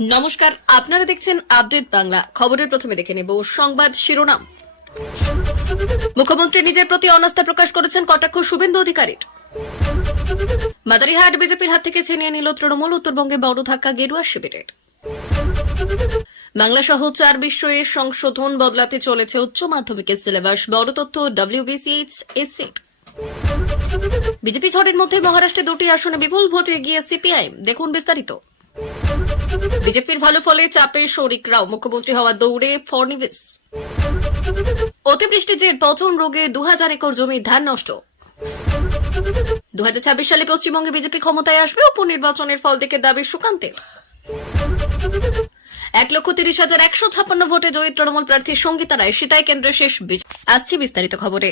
নমস্কার, আপনারা দেখছেন আপডেট বাংলা। খবরের প্রথমে দেখে নেব সংবাদ শিরোনাম। মুখ্যমন্ত্রী নিজের প্রতি অনাস্থা প্রকাশ করেছেন কটাক্ষ শুভেন্দু অধিকারীর। মাদারিহাট বিজেপির হাত থেকে ছিনিয়ে নিল তৃণমূল, উত্তরবঙ্গে বড় ধাক্কা গেরুয়া শিবিরের। বাংলা সহ 4 বিষয়ে সংশোধন, বদলাতে চলেছে উচ্চ মাধ্যমিকের সিলেবাস, বড় তথ্য WBCH এসেট। বিজেপি ঝড়ের মধ্যে মহারাষ্ট্রে 2টি আসনে বিপুল ভোটে এগিয়ে সিপিআইএম, দেখুন বিস্তারিত। বিজেপির ভালো ফলে চাপে শরিকরাও, মুখ্যমন্ত্রী হওয়ার দৌড়ে ফড়নবিস। অতিবৃষ্টির জের পচন রোগে 2000 একর জমি ধান নষ্ট। 2026 সালে পশ্চিমবঙ্গে বিজেপি ক্ষমতায় আসবে, উপনির্বাচনের ফল দেখে দাবি সুকান্তের। 1,30,156 ভোটে জয়ী তৃণমূল প্রার্থী সঙ্গীতা রায়, সিতাই কেন্দ্রে শেষ আসছে বিস্তারিত খবরে।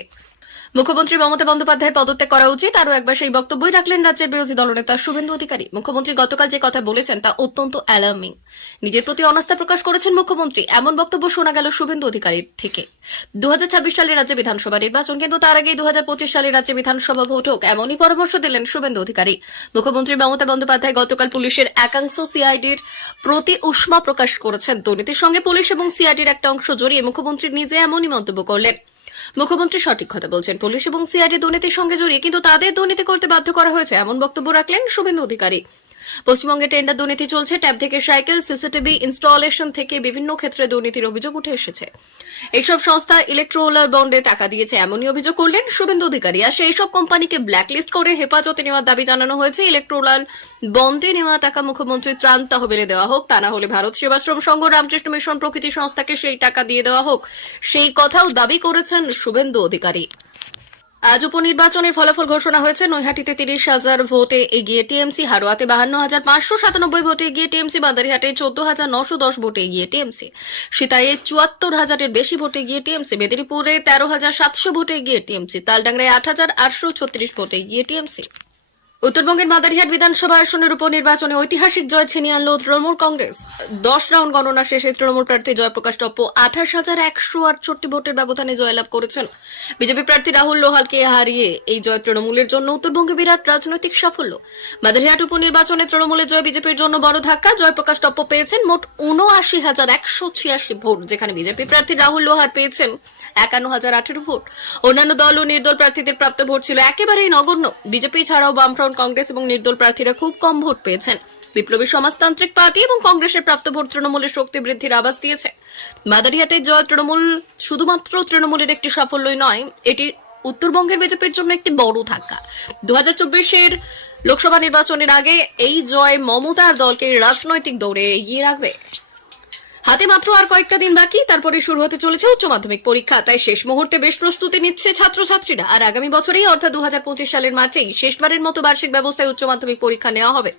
মুখ্যমন্ত্রী মমতা বন্দ্যোপাধ্যায় পদত্যাগ করা উচিত, আরও একবার সেই বক্তব্যই রাখলেন রাজ্যের বিরোধী দলনেতা শুভেন্দু অধিকারী। মুখ্যমন্ত্রী গতকাল যে কথা বলেছেন তা অত্যন্ত অ্যালার্মিং। নিজের প্রতি অনাস্থা প্রকাশ করেছেন মুখ্যমন্ত্রী, এমন বক্তব্য শোনা গেল শুভেন্দু অধিকারীর থেকে। 2026 সালে রাজ্যে বিধানসভা নির্বাচন, কিন্তু তার আগেই 2025 সালে রাজ্যে বিধানসভা ভোট হোক, এমনই পরামর্শ দিলেন শুভেন্দু অধিকারী। মুখ্যমন্ত্রী মমতা বন্দ্যোপাধ্যায় গতকাল পুলিশের একাংশ সিআইডির প্রতি উষ্মা প্রকাশ করেছেন। দুর্নীতির সঙ্গে পুলিশ এবং সিআইডির একটা অংশ জড়িয়ে মুখ্যমন্ত্রী নিজে এমনই মন্তব্য করলেন। মুখ্যমন্ত্রী সঠিক কথা বলছেন, পুলিশ এবং সিআইডি দুর্নীতির সঙ্গে জড়িয়ে, কিন্তু তাদের দুর্নীতি করতে বাধ্য করা হয়েছে, এমন বক্তব্য রাখলেন শুভেন্দু অধিকারী। পশ্চিমবঙ্গে টেন্ডার দুর্নীতি চলছে, ট্যাব থেকে সাইকেল, সিসিটিভি ইনস্টলেশন থেকে বিভিন্ন ক্ষেত্রে দুর্নীতির অভিযোগ উঠে এসেছে। এইসব সংস্থা ইলেকট্রোলার বন্ডে টাকা দিয়েছে, এমনই অভিযোগ করলেন শুভেন্দু অধিকারী। আর সেই সব কোম্পানিকে ব্ল্যাকলিস্ট করে হেফাজতে নেওয়ার দাবি জানানো হয়েছে। ইলেকট্রোলার বন্ডে নেওয়া টাকা মুখ্যমন্ত্রী ত্রাণ তহবিলে দেওয়া হোক, তা না হলে ভারত সেবাশ্রম সংঘ, রামকৃষ্ণ মিশন প্রভৃতি সংস্থাকে সেই টাকা দিয়ে দেওয়া হোক, সেই কথাও দাবি করেছেন শুভেন্দু অধিকারী। আজ উপনির্বাচনের ফলাফল ঘোষণা হয়েছে। নৈহাটিতে 30,000 ভোটে এগিয়ে টিএমসি, হারোয়াতে 52,597 ভোটে এগিয়ে টিএমসি, বাদারিহাটে 14,910 ভোটে এগিয়ে টিএমসি, সিতাইয়ে 74,000-এর বেশি ভোটে এগিয়ে টিএমসি, মেদিনীপুরে 13,700 ভোটে এগিয়ে টিএমসি, তালডাংরায় 8,836 ভোটে এগিয়ে টিএমসি। উত্তরবঙ্গের মাদারিহাট বিধানসভা আসনের উপনির্বাচনে ঐতিহাসিক জয় ছিনিয়ে আনল তৃণমূল কংগ্রেস। 10 রাউন্ড গণনা শেষে তৃণমূল প্রার্থী জয়প্রকাশ টপ্পো 28,168 ভোটের ব্যবধানে জয়লাভ করেছেন। বিজেপি প্রার্থী রাহুল লোহালকে হারিয়ে এই জয় তৃণমূলের জন্য উত্তরবঙ্গে বিরাট রাজনৈতিক সাফল্য। মাদারিহাট উপনির্বাচনে তৃণমূলের জয় বিজেপির জন্য বড় ধাক্কা। জয়প্রকাশ টপ্পো পেয়েছেন মোট 79,186 ভোট, যেখানে বিজেপি প্রার্থী রাহুল লোহার পেয়েছেন 51,018 ভোট। অন্যান্য দল ও নির্দল প্রার্থীদের প্রাপ্ত ভোট ছিল একেবারেই নগণ্য। বিজেপি ছাড়াও বামফ্রন্ট, কংগ্রেস এবং নির্দল প্রার্থীরা খুব কম ভোট পেয়েছেন। বিপ্লবী সমাজতান্ত্রিক পার্টি এবং কংগ্রেসের প্রাপ্ত ভোট তৃণমূলের শক্তি বৃদ্ধির আভাস দিয়েছে। মাদারিহাটের জয় তৃণমূল শুধুমাত্র তৃণমূলের একটি সাফল্যই নয়, এটি উত্তরবঙ্গের বিজেপির জন্য একটি বড় ধাক্কা। 2024-এর লোকসভা নির্বাচনের আগে এই জয় মমতার দলকে রাজনৈতিক দৌড়ে এগিয়ে রাখবে। হাতে মাত্র আর কয়েকটা দিন বাকি, তারপরে শুরু হতে চলেছে উচ্চ মাধ্যমিক পরীক্ষা। তাই শেষ মুহূর্তে বেশ প্রস্তুতি নিচ্ছে ছাত্রছাত্রীরা। আর আগামী বছরেই অর্থাৎ 2025 সালের মার্চেই শেষবারের মতো বার্ষিক ব্যবস্থায় উচ্চ মাধ্যমিক পরীক্ষা নেওয়া হবে।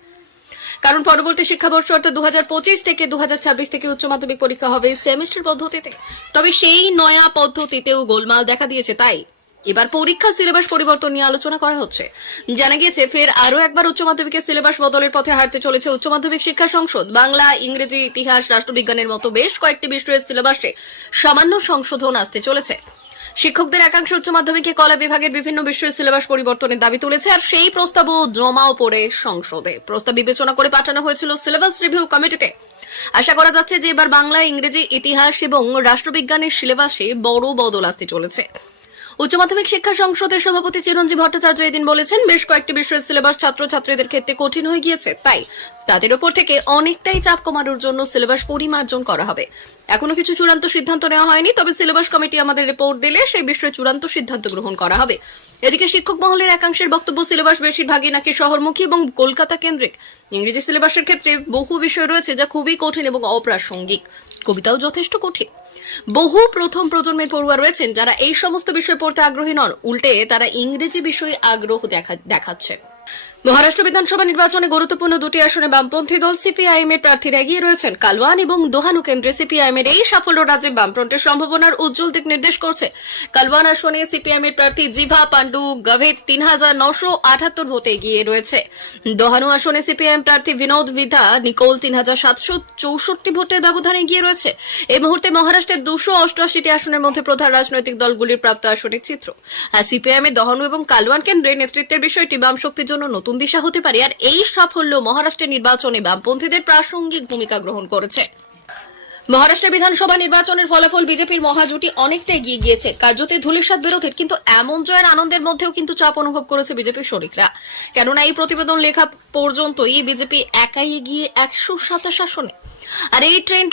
কারণ পরবর্তী শিক্ষাবর্ষ অর্থাৎ 2025 থেকে 2026 থেকে উচ্চ মাধ্যমিক পরীক্ষা হবে সেমিস্টার পদ্ধতিতে। তবে সেই নয়া পদ্ধতিতেও গোলমাল দেখা দিয়েছে, তাই এবার পরীক্ষা সিলেবাস পরিবর্তন নিয়ে আলোচনা করা হচ্ছে। জানা গিয়েছে ফের আরও একবার উচ্চ মাধ্যমিকের সিলেবাস বদলের পথে হাঁটতে চলেছে উচ্চ মাধ্যমিক শিক্ষা সংসদ। বাংলা, ইংরেজি, ইতিহাস, রাষ্ট্রবিজ্ঞানের মতো বেশ কয়েকটি বিষয়ের সিলেবাসে সামান্য সংশোধন আসতে চলেছে। শিক্ষকদের একাংশ উচ্চ মাধ্যমিকে কলা বিভাগের বিভিন্ন বিষয়ের সিলেবাস পরিবর্তনের দাবি তুলেছে, আর সেই প্রস্তাবও জমাও পড়ে সংসদে। প্রস্তাব বিবেচনা করে পাঠানো হয়েছিল সিলেবাস রিভিউ কমিটিতে। আশা করা যাচ্ছে যে এবার বাংলা, ইংরেজি, ইতিহাস এবং রাষ্ট্রবিজ্ঞানের সিলেবাসে বড় বদল আসতে চলেছে। উচ্চ মাধ্যমিক শিক্ষা সংসদের সভাপতি চিরঞ্জীব ভট্টাচার্য এদিন বলেছেন, বেশ কয়েকটি বিষয়ের সিলেবাস ছাত্রছাত্রীদের ক্ষেত্রে কঠিন হয়ে গিয়েছে, তাই তাদের ওপর থেকে অনেকটাই চাপ কমানোর জন্য সিলেবাস পরিমার্জন করা হবে। এখনো কিছু চূড়ান্ত সিদ্ধান্ত নেওয়া হয়নি, তবে সিলেবাস কমিটি আমাদের রিপোর্ট দিলে সেই বিষয়ে চূড়ান্ত সিদ্ধান্ত গ্রহণ করা হবে। এদিকে শিক্ষক মহলের একাংশের বক্তব্য, সিলেবাস বেশিরভাগই নাকি শহরমুখী এবং কলকাতা কেন্দ্রিক। ইংরেজি সিলেবাসের ক্ষেত্রে বহু বিষয় রয়েছে যা খুবই কঠিন এবং অপ্রাসঙ্গিক। কবিতাও যথেষ্ট কঠিন। বহু প্রথম প্রজন্মের পড়ুয়া রয়েছেন যারা এই সমস্ত বিষয় পড়তে আগ্রহী নন, উল্টে তারা ইংরেজি বিষয়ে আগ্রহ দেখাচ্ছেন। মহারাষ্ট্র বিধানসভা নির্বাচনে গুরুত্বপূর্ণ 2টি আসনে বামপন্থী দল সিপিআইএম এর প্রার্থীরা এগিয়ে রয়েছেন। কালওয়ান এবং দোহানু কেন্দ্রে সিপিআইএম এর এই সাফল্য রাজ্যে বামফ্রন্টের সম্ভাবনার উজ্জ্বল দিক নির্দেশ করছে। কালওয়ান আসনে সিপিআইএম এর প্রার্থী জিভা পান্ডু গাভেট 3,978 ভোটে এগিয়ে রয়েছে। দোহানু আসনে সিপিআইএম প্রার্থী বিনোদ বিধা নিকোল 3,764 ভোটের ব্যবধানে এগিয়ে রয়েছে। এই মুহূর্তে মহারাষ্ট্রের 288টি আসনের মধ্যে প্রধান রাজনৈতিক দলগুলির প্রাপ্ত আসনের চিত্র। আর সিপিআইএম এর দোহানু এবং কালওয়ান কেন্দ্রে নেতৃত্বের বিষয়টি বাম শক্তির জন্য নতুন নতুন দিশা হতে পারে। আর এই সাফল্য মহারাষ্ট্রের নির্বাচনে বামপন্থীদের প্রাসঙ্গিক ভূমিকা গ্রহণ করেছে। মহারাষ্ট্রের বিধানসভা নির্বাচনের ফলাফল বিজেপির মহাজোটই অনেকটা এগিয়ে গিয়েছে, কার্যত ধূলিসাৎ বিরোধীর। কিন্তু এমন জয়ের আনন্দের মধ্যেও কিন্তু চাপ অনুভব করেছে বিজেপির শরিকরা। কেননা এই প্রতিবেদন লেখা পর্যন্তই বিজেপি একাই এগিয়ে 127 আসনে। আর এই ট্রেন্ড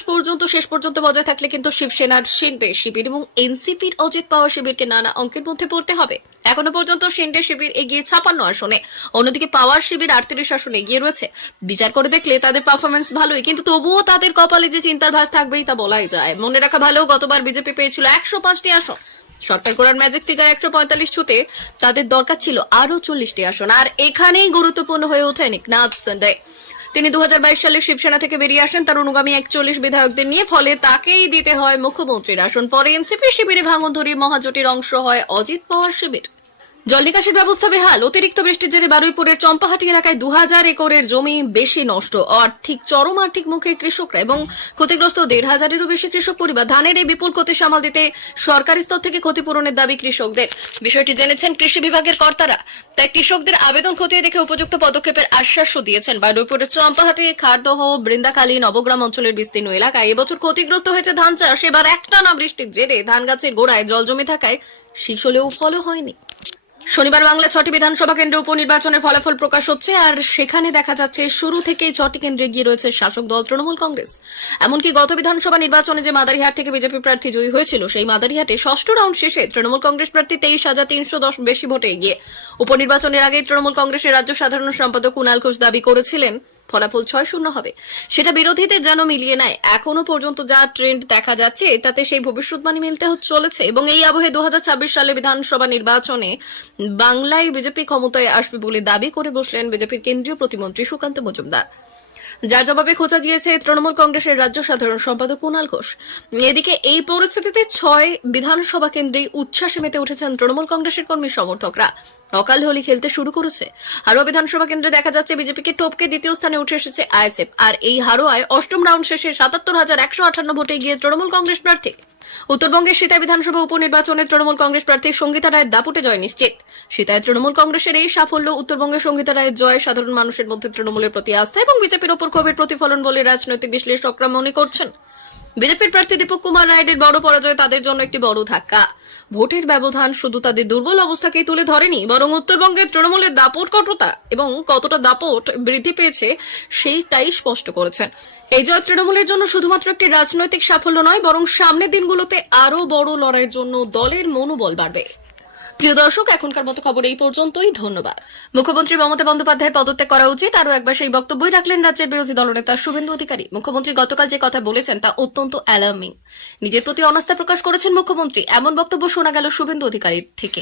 শেষ পর্যন্ত বজায় থাকলে কিন্তু শিবসেনার শিন্ডে শিবির এবং এনসিপির অজিত পাওয়ার শিবিরকে নানা অঙ্কের মধ্যে পড়তে হবে। এখনো পর্যন্ত শিন্ডে শিবির এগিয়ে 56 আসনে, অন্যদিকে পাওয়ার শিবির 38 আসনে এগিয়ে রয়েছে। বিচার করে দেখলে তাদের পারফরমেন্স ভালোই, কিন্তু তবুও তাদের কপালে যে চিন্তার ভাঁজ থাকবেই তা বলাই যায়। মনে রাখা ভালো, গতবার বিজেপি পেয়েছিল 105টি আসন। সরকার করার ম্যাজিক ফিগার 145 ছুতে তাদের দরকার ছিল আরো 40টি আসন। আর এখানেই গুরুত্বপূর্ণ হয়ে ওঠেন একনাথ শিন্ডে। তিনি 2022 সালে শিবসেনা থেকে বেরিয়ে আসেন তার অনুগামী 41 বিধায়কদের নিয়ে। ফলে তাকেই দিতে হয় মুখ্যমন্ত্রীর আসন। পরে এনসিপি শিবিরে ভাঙন ধরিয়ে মহাজোটের অংশ হয় অজিত পাওয়ার শিবির। জল নিকাশির ব্যবস্থা বেহাল, অতিরিক্ত বৃষ্টির জেরে বারুইপুরের চম্পাহাটি এলাকায় 2000 একরের জমি বেশি নষ্ট। চরম আর্থিক মুখে কৃষকরা এবং ক্ষতিগ্রস্ত 1500-এরও বেশি কৃষক পরিবার। ধানের এই বিপুল ক্ষতি সামাল দিতে সরকারি স্তর থেকে ক্ষতিপূরণের দাবি কৃষকদের। বিষয়টি জেনেছেন কৃষি বিভাগের কর্তারা, তাই কৃষকদের আবেদন খতিয়ে দেখে উপযুক্ত পদক্ষেপের আশ্বাসও দিয়েছেন। বারুইপুরের চম্পাহাটি, খারদহ, বৃন্দাকালী, নবগ্রাম অঞ্চলের বিস্তীর্ণ এলাকায় এবছর ক্ষতিগ্রস্ত হয়েছে ধান চাষ। এবার একটানা বৃষ্টির জেরে ধান গাছের গোড়ায় জল জমে থাকায় শীষ হলেও ফলও হয়নি। শনিবার বাংলা 6টি বিধানসভা কেন্দ্রে উপনির্বাচনের ফলাফল প্রকাশ হচ্ছে। আর সেখানে দেখা যাচ্ছে শুরু থেকেই 6টি কেন্দ্রে গিয়ে রয়েছে শাসক দল তৃণমূল কংগ্রেস। এমনকি গত বিধানসভা নির্বাচনে যে মাদারিহাট থেকে বিজেপি প্রার্থী জয়ী হয়েছিল, সেই মাদারিহাটে 6ষ্ঠ রাউন্ড শেষে তৃণমূল কংগ্রেস প্রার্থী 23,310 বেশি ভোটে এগিয়ে। উপনির্বাচনের আগে তৃণমূল কংগ্রেসের রাজ্য সাধারণ সম্পাদক কুণাল ঘোষ দাবি করেছিলেন ফলাফল 6-0 হবে। সেটা বিরোধীদের যেন মিলিয়ে নেয়। এখনো পর্যন্ত যা ট্রেন্ড দেখা যাচ্ছে তাতে সেই ভবিষ্যৎবাণী মিলতে চলেছে। এবং এই আবহে 2026 সালে বিধানসভা নির্বাচনে বাংলায় বিজেপি ক্ষমতায় আসবে বলে দাবি করে বসলেন বিজেপির কেন্দ্রীয় প্রতিমন্ত্রী সুকান্ত মজুমদার, যার জবাবে খোঁচা দিয়েছে তৃণমূল কংগ্রেসের রাজ্য সাধারণ সম্পাদক কুণাল ঘোষ। এদিকে এই পরিস্থিতিতে 6 বিধানসভা কেন্দ্রেই উচ্ছ্বাসে মেতে উঠেছেন তৃণমূল কংগ্রেসের কর্মী সমর্থকরা। অকাল হোলি খেলতে শুরু করেছে। হারোয়া বিধানসভা কেন্দ্রে দেখা যাচ্ছে বিজেপিকে টপকে দ্বিতীয় স্থানে উঠে এসেছে আইএসএফ। আর এই হারোয়ায় 8ম রাউন্ড শেষে 77,158 ভোটে গিয়ে তৃণমূল কংগ্রেস প্রার্থী। উত্তরবঙ্গের সিতাই বিধানসভা উপনির্বাচনে তৃণমূল কংগ্রেস প্রার্থী সঙ্গীতা রায়ের দাপুটে জয় নিশ্চিত। সিতায় তৃণমূল কংগ্রেসের এই সাফল্য উত্তরবঙ্গের সঙ্গীতা রায়ের জয় সাধারণ মানুষের মধ্যে তৃণমূলের প্রতি আস্থা এবং বিজেপির ওপর ক্ষোভের প্রতিফলন বলে রাজনৈতিক বিশ্লেষকরা মনে করছেন। বিজেপির প্রার্থী দীপক কুমার রায়ের বড় পরাজয় তাদের জন্য একটি বড় ধাক্কা। ভোটের ব্যবধান শুধু তাদের দুর্বল অবস্থাকেই তুলে ধরেনি, বরং উত্তরবঙ্গের তৃণমূলের দাপট কতটা এবং কতটা দাপট বৃদ্ধি পেয়েছে সেইটাই স্পষ্ট করেছেন। এই জয় তৃণমূলের জন্য শুধুমাত্র একটি রাজনৈতিক সাফল্য নয়, বরং সামনের দিনগুলোতে আরো বড় লড়াইয়ের জন্য দলের মনোবল বাড়বে। প্রিয় দর্শক, এখনকার মতো খবর এই পর্যন্তই। ধন্যবাদ। মুখ্যমন্ত্রী মমতা বন্দ্যোপাধ্যায় পদত্যাগ করা উচিত, আরও একবার সেই বক্তব্যই রাখলেন রাজ্যের বিরোধী দলনেতা শুভেন্দু অধিকারী। মুখ্যমন্ত্রী গতকাল যে কথা বলেছেন তা অত্যন্ত অ্যালার্মিং। নিজের প্রতি অনাস্থা প্রকাশ করেছেন মুখ্যমন্ত্রী, এমন বক্তব্য শোনা গেল শুভেন্দু অধিকারীর থেকে।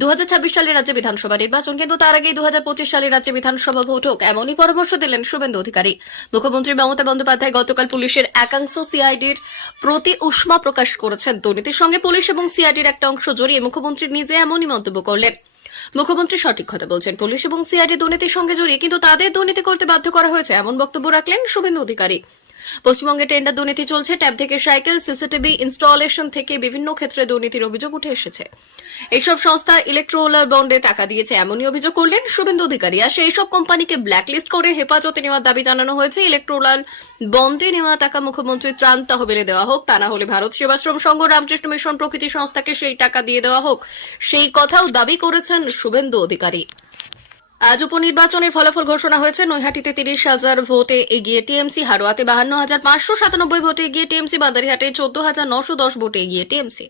2026 সালে রাজ্যে বিধানসভা নির্বাচন, কিন্তু তার আগেই 2025 সালে রাজ্যে বিধানসভা ভোট হোক, এমনই পরামর্শ দিলেন শুভেন্দু অধিকারী। মুখ্যমন্ত্রী মমতা বন্দ্যোপাধ্যায় গতকাল পুলিশের একাংশ সিআইডির প্রতি উষ্মা প্রকাশ করেছেন। দুর্নীতির সঙ্গে পুলিশ এবং সিআইডির একটা অংশ জড়িয়ে মুখ্যমন্ত্রী নিজে এমনই মন্তব্য করলেন। মুখ্যমন্ত্রী সঠিক কথা বলছেন, পুলিশ এবং সিআইডি দুর্নীতির সঙ্গে জড়িয়ে, কিন্তু তাদের দুর্নীতি করতে বাধ্য করা হয়েছে, এমন বক্তব্য রাখলেন শুভেন্দু অধিকারী। পশ্চিমবঙ্গে টেন্ডার দুর্নীতি চলছে, ট্যাব থেকে সাইকেল, সিসিটিভি ইনস্টলেশন থেকে বিভিন্ন ক্ষেত্রে দুর্নীতির অভিযোগ উঠে এসেছে। এইসব সংস্থা ইলেকট্রোলার বন্ডে টাকা দিয়েছে, এমনই অভিযোগ করলেন শুভেন্দু অধিকারী। আর সেই সব কোম্পানিকে ব্ল্যাকলিস্ট করে হেফাজতে নেওয়ার দাবি জানানো হয়েছে। ইলেকট্রোলার বন্ডে নেওয়া টাকা মুখ্যমন্ত্রী ত্রাণ তহবিলে দেওয়া হোক, তা না হলে ভারত সেবাশ্রম সংঘ, রামকৃষ্ণ মিশন প্রভৃতি সংস্থাকে সেই টাকা দিয়ে দেওয়া হোক, সেই কথাও দাবি করেছেন শুভেন্দু অধিকারী। আজ উপনির্বাচনের ফলাফল ঘোষণা হয়েছে। নৈহাটিতে 30,000 ভোটে এগিয়ে টিএমসি, হারোয়াতে 52,597 ভোটে এগিয়ে টিএমসি, বাদারিহাটে 14,910 ভোটে এগিয়ে টিএমসি,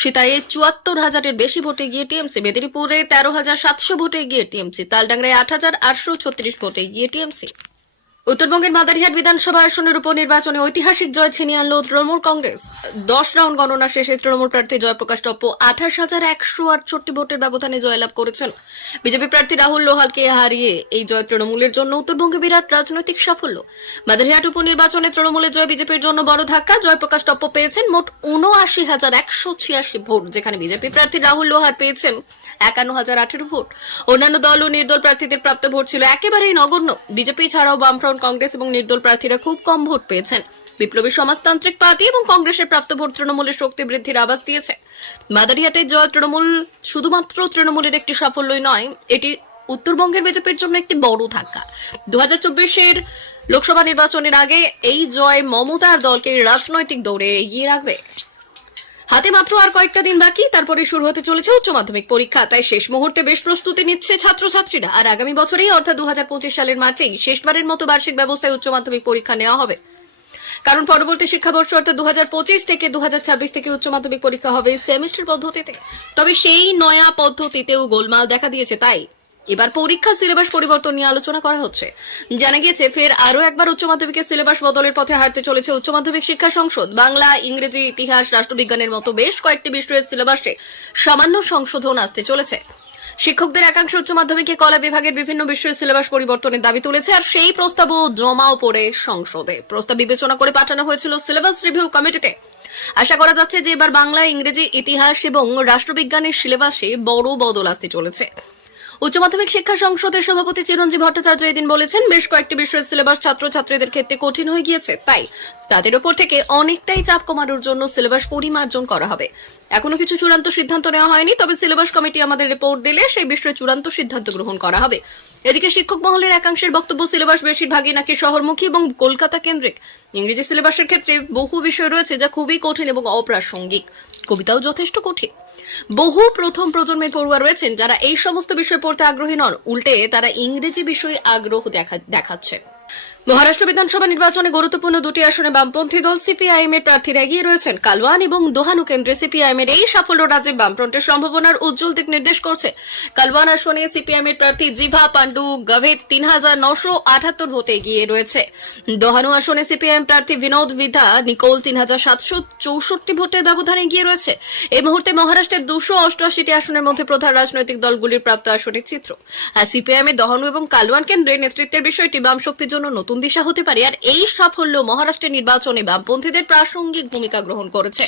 সিতাইয়ে 74,000-এর বেশি ভোটে এগিয়ে টিএমসি, মেদিনীপুরে 13,700 ভোটে এগিয়ে টিএমসি, তালডাংরায় 8,836 ভোটে এগিয়ে টিএমসি। উত্তরবঙ্গের মাদারিহাট বিধানসভা আসনের উপনির্বাচনে ঐতিহাসিক জয় ছিনিয়ে আনল তৃণমূল কংগ্রেস। 10 রাউন্ড গণনা শেষে তৃণমূল প্রার্থী জয়প্রকাশ টপ্পো 28,168 ভোটের ব্যবধানে জয়লাভ করেছেন। বিজেপি প্রার্থী রাহুল লোহালকে হারিয়ে এই জয় তৃণমূলের জন্য উত্তরবঙ্গে বিরাট রাজনৈতিক সাফল্য। মাদারিহাট উপনির্বাচনে তৃণমূলের জয় বিজেপির জন্য বড় ধাক্কা। জয়প্রকাশ টপ্পো পেয়েছেন মোট 79,186 ভোট, যেখানে বিজেপি প্রার্থী রাহুল লোহার পেয়েছেন 51,018 ভোট। অন্যান্য দল ও নির্দল প্রার্থীদের প্রাপ্ত ভোট ছিল একেবারেই নগণ্য। বিজেপি ছাড়াও বামফ্রন্ট, কংগ্রেস এবং নির্দল প্রার্থীরা খুব কম ভোট পেয়েছেন। বিপ্লবী সমাজতান্ত্রিক পার্টি এবং কংগ্রেসের প্রাপ্ত ভোট তৃণমূলের শক্তি বৃদ্ধির আভাস দিয়েছে। মাদারিহাটের জয় শুধুমাত্র তৃণমূলের একটি সাফল্যই নয়, এটি উত্তরবঙ্গের বিজেপির জন্য একটি বড় ধাক্কা। 2024-এর লোকসভা নির্বাচনের আগে এই জয় মমতার দলকে রাজনৈতিক দৌড়ে এগিয়ে রাখবে। হাতে মাত্র আর কয়েকটা দিন বাকি, তারপরে শুরু হতে চলেছে উচ্চ মাধ্যমিক পরীক্ষা। তাই শেষ মুহূর্তে বেশ প্রস্তুতি নিচ্ছে ছাত্রছাত্রীরা। আর আগামী বছরেই অর্থাৎ 2025 সালের মার্চেই শেষবারের মতো বার্ষিক ব্যবস্থায় উচ্চ মাধ্যমিক পরীক্ষা নেওয়া হবে। কারণ পরবর্তী শিক্ষাবর্ষ অর্থাৎ 2025 থেকে 2026 থেকে উচ্চ মাধ্যমিক পরীক্ষা হবে সেমিস্টার পদ্ধতিতে। তবে সেই নয়া পদ্ধতিতেও গোলমাল দেখা দিয়েছে। তাই এবার পরীক্ষা সিলেবাস পরিবর্তন নিয়ে আলোচনা করা হচ্ছে। জানা গিয়েছে ফের আরো একবার উচ্চ মাধ্যমিকের সিলেবাস বদলের পথে হাঁটতে চলেছে উচ্চ মাধ্যমিক শিক্ষা সংসদ। বাংলা, ইংরেজি, ইতিহাস, রাষ্ট্রবিজ্ঞানের মতো বেশ কয়েকটি বিষয়ের সিলেবাসে সামান্য সংশোধন আসতে চলেছে। শিক্ষকদের একাংশ উচ্চ মাধ্যমিকে কলা বিভাগের বিভিন্ন বিষয়ের সিলেবাস পরিবর্তনের দাবি তুলেছে। আর সেই প্রস্তাবও জমাও পড়ে সংসদে। প্রস্তাব বিবেচনা করে পাঠানো হয়েছিল সিলেবাস রিভিউ কমিটিতে। আশা করা যাচ্ছে যে এবার বাংলা, ইংরেজি, ইতিহাস এবং রাষ্ট্রবিজ্ঞানের সিলেবাসে বড় বদল আসতে চলেছে। উচ্চ মাধ্যমিক শিক্ষা সংসদের সভাপতি চিরঞ্জীব ভট্টাচার্য এদিন বলেছেন, বেশ কয়েকটি বিষয়ের সিলেবাস ছাত্রছাত্রীদের ক্ষেত্রে কঠিন হয়ে গিয়েছে। তাই তাদের উপর থেকে অনেকটাই চাপ কমানোর জন্য সিলেবাস পরিমার্জন করা হবে। এখনো কিছু চূড়ান্ত সিদ্ধান্ত নেওয়া হয়নি, তবে সিলেবাস কমিটি আমাদের রিপোর্ট দিলে সেই বিষয়ে চূড়ান্ত সিদ্ধান্ত গ্রহণ করা হবে। এদিকে শিক্ষক মহলের একাংশের বক্তব্য, সিলেবাস বেশিরভাগই নাকি শহরমুখী এবং কলকাতা কেন্দ্রিক। ইংরেজি সিলেবাসের ক্ষেত্রে বহু বিষয় রয়েছে যা খুবই কঠিন এবং অপ্রাসঙ্গিক। কবিতাও যথেষ্ট কঠিন। বহু প্রথম প্রজন্মের পড়ুয়া রয়েছেন যারা এই সমস্ত বিষয় পড়তে আগ্রহী নন, উল্টে তারা ইংরেজি বিষয়ে আগ্রহ দেখাচ্ছেন। মহারাষ্ট্র বিধানসভা নির্বাচনে গুরুত্বপূর্ণ দুটি আসনে বামপন্থী দল সিপিআইএম এর প্রার্থীরা এগিয়ে রয়েছেন। কালওয়ান এবং দোহানু কেন্দ্রে সিপিআইএম এর এই সাফল্য রাজ্যে বামফ্রন্টের সম্ভাবনার উজ্জ্বল দিক নির্দেশ করছে। কালওয়ান আসনে সিপিআইএম এর প্রার্থী জিভা পান্ডু গাভেট ৩৯৭৮ ভোটে এগিয়ে রয়েছে। দোহানু আসনে সিপিআইএম প্রার্থী বিনোদ বিধা নিকোল ৩৭৬৪ ভোটের ব্যবধানে এগিয়ে রয়েছে। এই মুহূর্তে মহারাষ্ট্রের ২৮৮টি আসনের মধ্যে প্রধান রাজনৈতিক দলগুলির প্রাপ্ত আসনের চিত্র। আর সিপিআইএম এর দোহানু এবং কালওয়ান কেন্দ্রে নেতৃত্বের বিষয়টি বাম শক্তির জন্য নতুন দিশা হতে পারে। আর এই সাফল্য মহারাষ্ট্রের নির্বাচনে বামপন্থীদের প্রাসঙ্গিক ভূমিকা গ্রহণ করেছে।